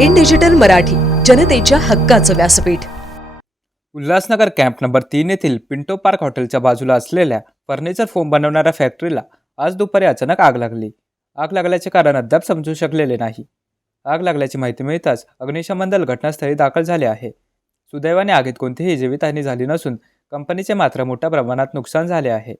In digital Marathi, जनतेच्या हक्काचं व्यासपीठ. उल्हासनगर कॅम्प नंबर 3 येथील पिंटो पार्क हॉटेलच्या बाजूला असलेल्या फर्निचर फोम बनवणाऱ्या फॅक्टरीला आज दुपारी अचानक आग लागली. आग लागल्याचे कारण अद्याप समजू शकलेले नाही. आग लागल्याची माहिती मिळताच अग्निशमन दल घटनास्थळी दाखल झाले आहे. सुदैवाने आगीत कोणतीही जीवितहानी झाली नसून कंपनीचे मात्र मोठ्या प्रमाणात नुकसान झाले आहे.